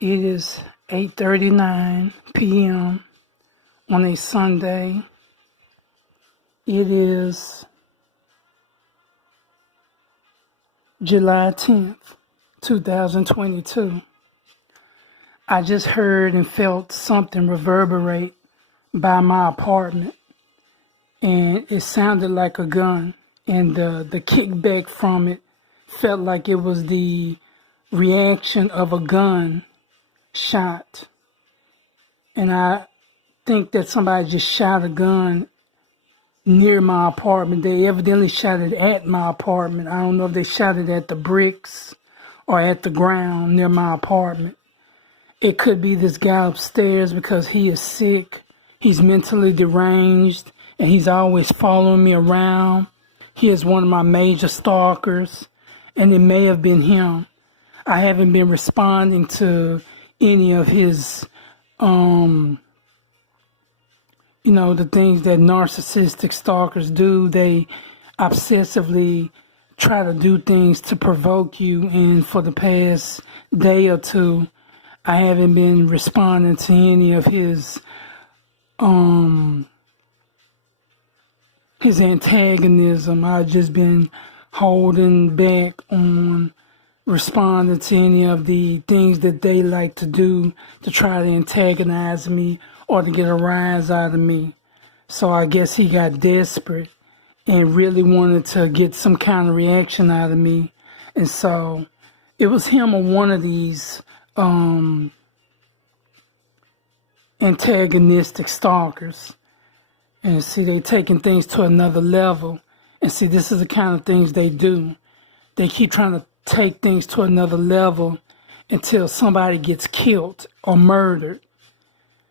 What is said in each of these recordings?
It is 8:39 p.m. on a Sunday. It is July 10th, 2022. I just heard and felt something reverberate by my apartment, and it sounded like a gun, and the kickback from it felt like it was the reaction of a gun shot. And I think that somebody just shot a gun near my apartment. They evidently shot it at my apartment. I don't know if they shot it at the bricks or at the ground near my apartment. It could be this guy upstairs because he is sick. He's mentally deranged and he's always following me around. He is one of my major stalkers, and it may have been him. I haven't been responding to any of his, the things that narcissistic stalkers do. They obsessively try to do things to provoke you, and for the past day or two, I haven't been responding to any of his antagonism. I've just been holding back on responding to any of the things that they like to do to try to antagonize me or to get a rise out of me. So I guess he got desperate and really wanted to get some kind of reaction out of me. And so it was him or one of these antagonistic stalkers. And see, they taking things to another level. And see, this is the kind of things they do. They keep trying to take things to another level until somebody gets killed or murdered,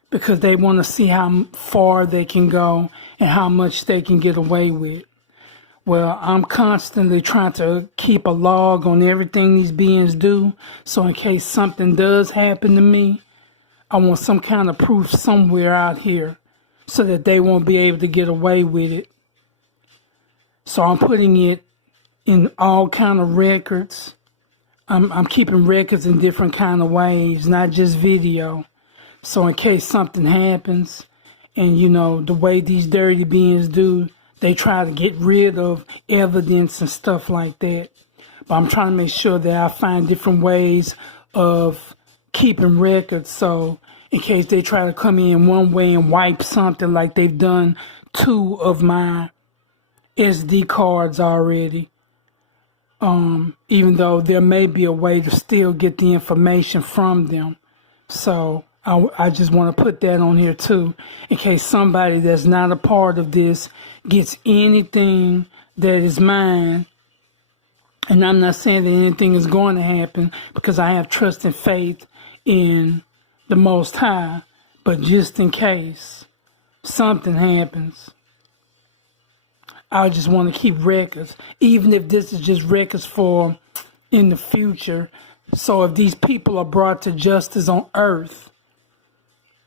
because they want to see how far they can go and how much they can get away with. Well, I'm constantly trying to keep a log on everything these beings do, so in case something does happen to me, I want some kind of proof somewhere out here so that they won't be able to get away with it. So I'm putting it in all kind of records. I'm keeping records in different kind of ways, not just video. So in case something happens, and the way these dirty beings do, they try to get rid of evidence and stuff like that. But I'm trying to make sure that I find different ways of keeping records, so in case they try to come in one way and wipe something, like they've done 2 of my SD cards already. Even though there may be a way to still get the information from them. So I just want to put that on here too, in case somebody that's not a part of this gets anything that is mine. And I'm not saying that anything is going to happen, because I have trust and faith in the Most High. But just in case something happens, I just want to keep records, even if this is just records for in the future. So if these people are brought to justice on earth,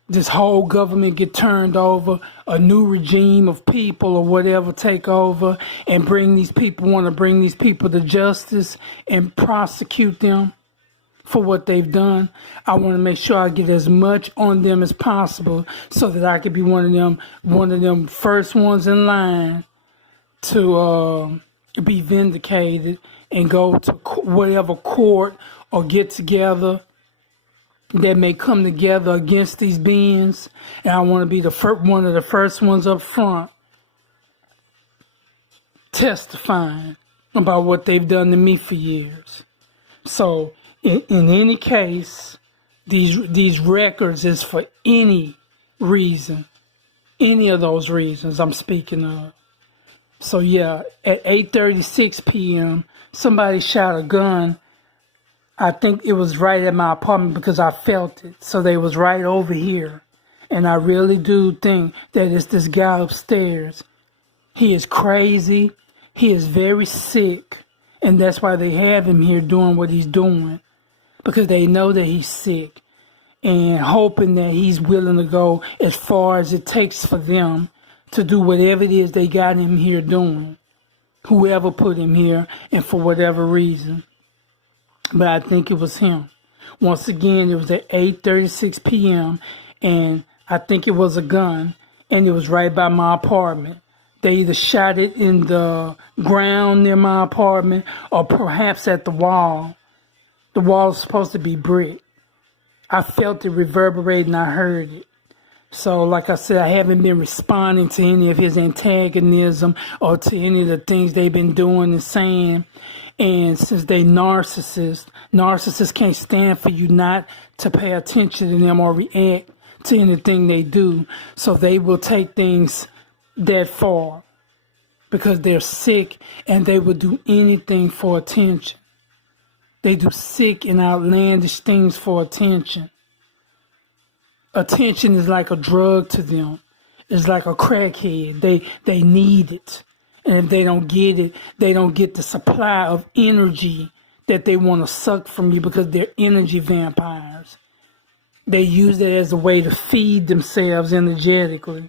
this whole government get turned over, a new regime of people or whatever take over and want to bring these people to justice and prosecute them for what they've done, I want to make sure I get as much on them as possible so that I could be one of them first ones in line to be vindicated and go to whatever court or get together that may come together against these beings. And I want to be one of the first ones up front testifying about what they've done to me for years. So in any case, these records is for any reason, any of those reasons I'm speaking of. So yeah, at 8:36 p.m., somebody shot a gun. I think it was right at my apartment because I felt it. So they was right over here. And I really do think that it's this guy upstairs. He is crazy. He is very sick. And that's why they have him here doing what he's doing, because they know that he's sick and hoping that he's willing to go as far as it takes for them to do whatever it is they got him here doing, whoever put him here and for whatever reason. But I think it was him. Once again, it was at 8:36 p.m. and I think it was a gun, and it was right by my apartment. They either shot it in the ground near my apartment or perhaps at the wall. The wall is supposed to be brick. I felt it reverberate and I heard it. So, like I said, I haven't been responding to any of his antagonism or to any of the things they've been doing and saying. And since they narcissists can't stand for you not to pay attention to them or react to anything they do. So they will take things that far because they're sick and they will do anything for attention. They do sick and outlandish things for attention. Attention is like a drug to them. It's like a crackhead. They need it. And if they don't get it, they don't get the supply of energy that they want to suck from you because they're energy vampires. They use it as a way to feed themselves energetically.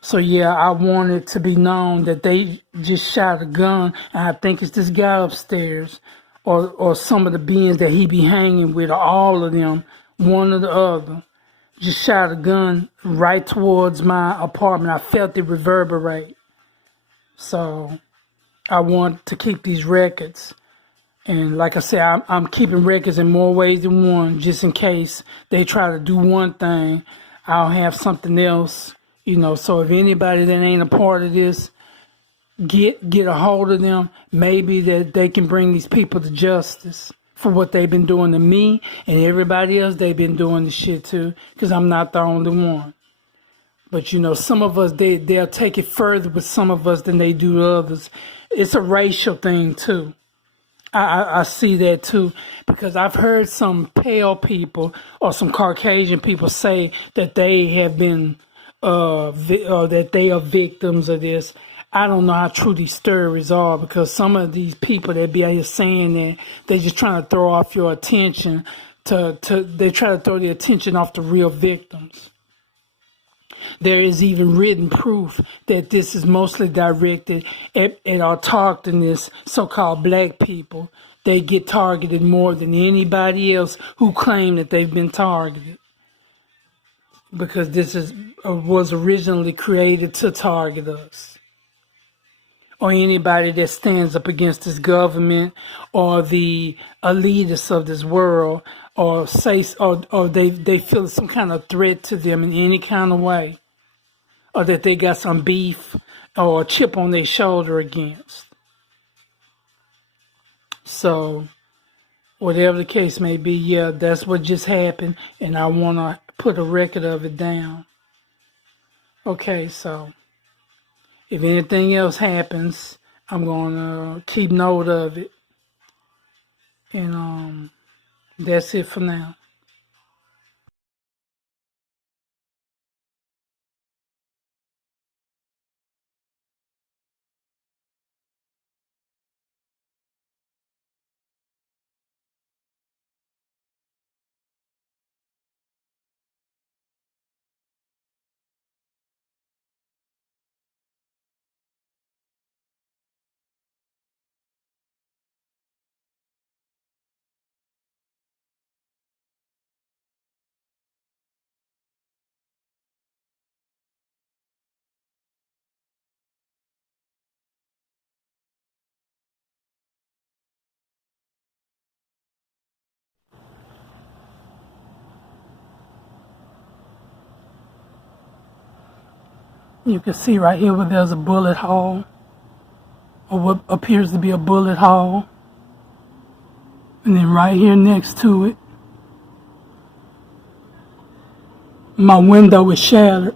So yeah, I want it to be known that they just shot a gun, and I think it's this guy upstairs, or some of the beings that he be hanging with, or all of them, one or the other, just shot a gun right towards my apartment. I felt it reverberate. So I want to keep these records. And like I said, I'm keeping records in more ways than one, just in case they try to do one thing, I'll have something else. So if anybody that ain't a part of this, get a hold of them. Maybe that they can bring these people to justice for what they've been doing to me and everybody else they've been doing this shit to, because I'm not the only one. But some of us, they'll take it further with some of us than they do others. It's a racial thing too. I see that too, because I've heard some pale people or some Caucasian people say that they have been that they are victims of this. I don't know how true these stories are, because some of these people that be out here saying that, they're just trying to throw off your attention they try to throw the attention off the real victims. There is even written proof that this is mostly directed at autochthonous so-called black people. They get targeted more than anybody else who claim that they've been targeted, because this was originally created to target us, or anybody that stands up against this government or the elitists of this world, or they feel some kind of threat to them in any kind of way, or that they got some beef or a chip on their shoulder against. So whatever the case may be, yeah, that's what just happened, and I want to put a record of it down. Okay, so if anything else happens, I'm going to keep note of it. And that's it for now. You can see right here where there's a bullet hole, or what appears to be a bullet hole. And then right here next to it, my window is shattered.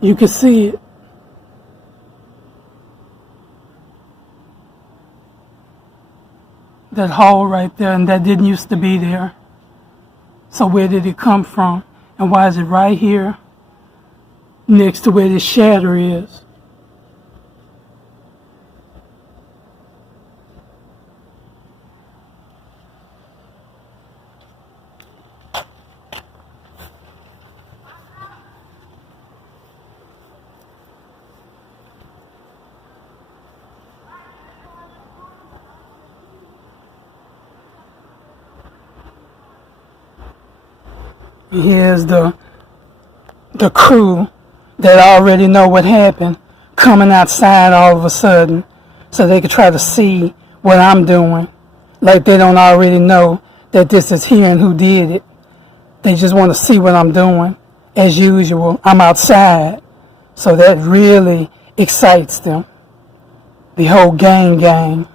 You can see it. That hole right there, and that didn't used to be there. So where did it come from? And why is it right here next to where this shatter is? And here's the crew that already know what happened coming outside all of a sudden so they could try to see what I'm doing. Like they don't already know that this is here and who did it. They just want to see what I'm doing. As usual, I'm outside. So that really excites them. The whole gang.